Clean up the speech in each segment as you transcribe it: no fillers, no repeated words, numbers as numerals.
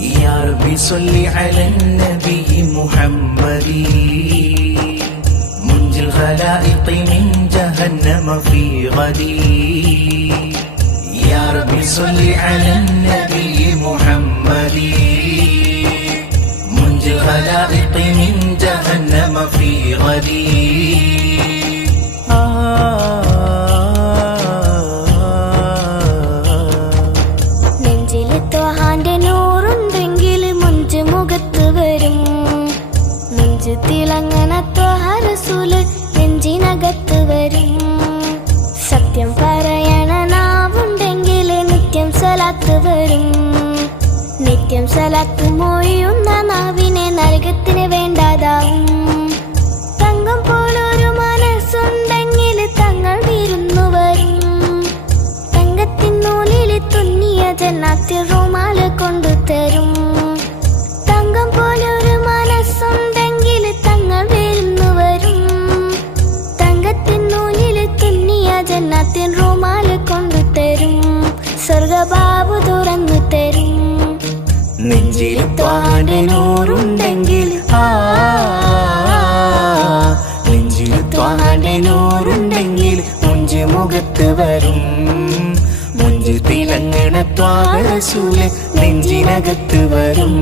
يا ربي صل على النبي محمد منجي الخلائق من جهنم في غدي. يا ربي صل على النبي محمد منجي الخلائق من جهنم في غدي. തിളങ്ങണ ത്വഹ റസൂല് നെഞ്ചിനകത്ത് വരും. സത്യം പറയണ നാവുണ്ടെങ്കിൽ നിത്യം സലാത്ത് വരും. നിത്യം സലാത്ത് മൊഴിയുന്ന നാവിനെ നരകത്തിന് വേണ്ടാതാവും. തങ്കം പോലൊരു മനസ്സുണ്ടെങ്കിൽ തങ്ങൾ വിരുന്നു വരും. തങ്കത്തിൻ നൂലിൽ തുന്നിയ ജന്നാത്തിൽ റുമാല് കൊണ്ടുതരും. തങ്കം പോലൊരു മനസ്സുണ്ടെങ്കിൽ തങ്ങൾ വിരുന്നു വരും. തങ്കത്തിൻ നൂലിൽ തുന്നിയ ജന്നാത്തിൻ റുമാല് കൊണ്ടുതരും. സ്വർഗബാബു തുറന്നു തരും. നെഞ്ചിൽ ത്വാന്റെ നൂറുണ്ടെങ്കിൽ നെഞ്ചിൽ ത്വാന്റെ നൂറുണ്ടെങ്കിൽ മുഞ്ച് മുഖത്ത് വരും. മുഞ്ച് തിളങ്ങണ ത്വാഹ റസൂല് നെഞ്ചിനകത്ത് വരും.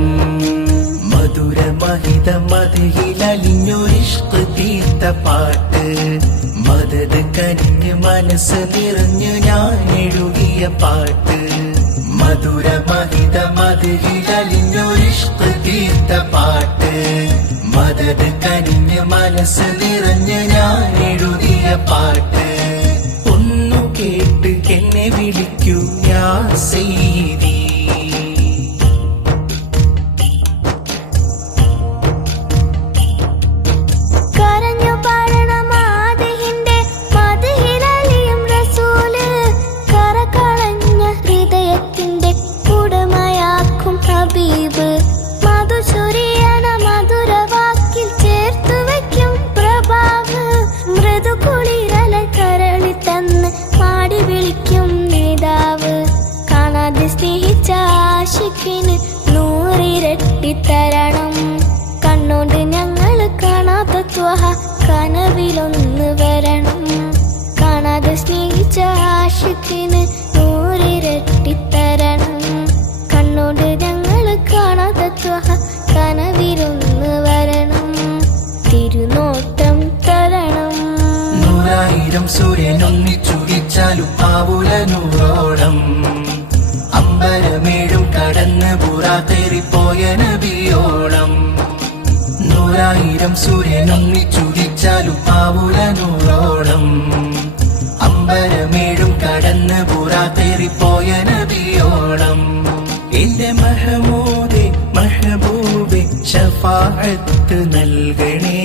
മധുര മഹിത മധുഹിലലിഞ്ഞൊരിഷ്ക് തീർത്ത പാട്ട്. മദത് കനിഞ്ഞ് മനസ്സ് നിറഞ്ഞു ഞാൻ എഴുതിയ പാട്ട്. മധുര മഹിത മധുഹിലലിഞ്ഞൊരിഷ്ക് തീർത്ത പാട്ട്. മദത് കനിഞ്ഞ് മനസ്സ് നിറഞ്ഞു ഞാൻ എഴുതിയ പാട്ട്. ഒന്നു കേട്ട് എന്നെ വിളിക്കൂ യാ സയ്യിദി. ആശിക്കിന് നൂറിരട്ടി തരണം. കണ്ണോണ്ട് ഞങ്ങൾ കാണാത്ത ത്വഹ കനവിലൊന്ന് വരണം. കാണാതെ സ്നേഹിച്ച ആശിക്കിന് നൂറിരട്ടി തരണം. കണ്ണോണ്ട് ഞങ്ങൾ കാണാത്ത ത്വഹ കനവിലൊന്ന് വരണം. തിരുനോട്ടം തരണം. 100,000 സൂര്യൻ ഒന്നിച്ചുടിച്ചാലും ആവൂല നൂറോളം. അമ്പരമേഴും കടന്ന് പുറാത്തേറിപ്പോയ നബിയോളം. 100,000 സൂര്യൻ ഒന്നിച്ചുടിച്ചാലും ആവൂല നൂറോളം. അമ്പരമേഴും കടന്ന് പുറാത്തേറിപ്പോയ നബിയോളം. എന്റെ മഹമൂദേ മഹബൂബേ ശഫാഅത്ത് നൽകണേ.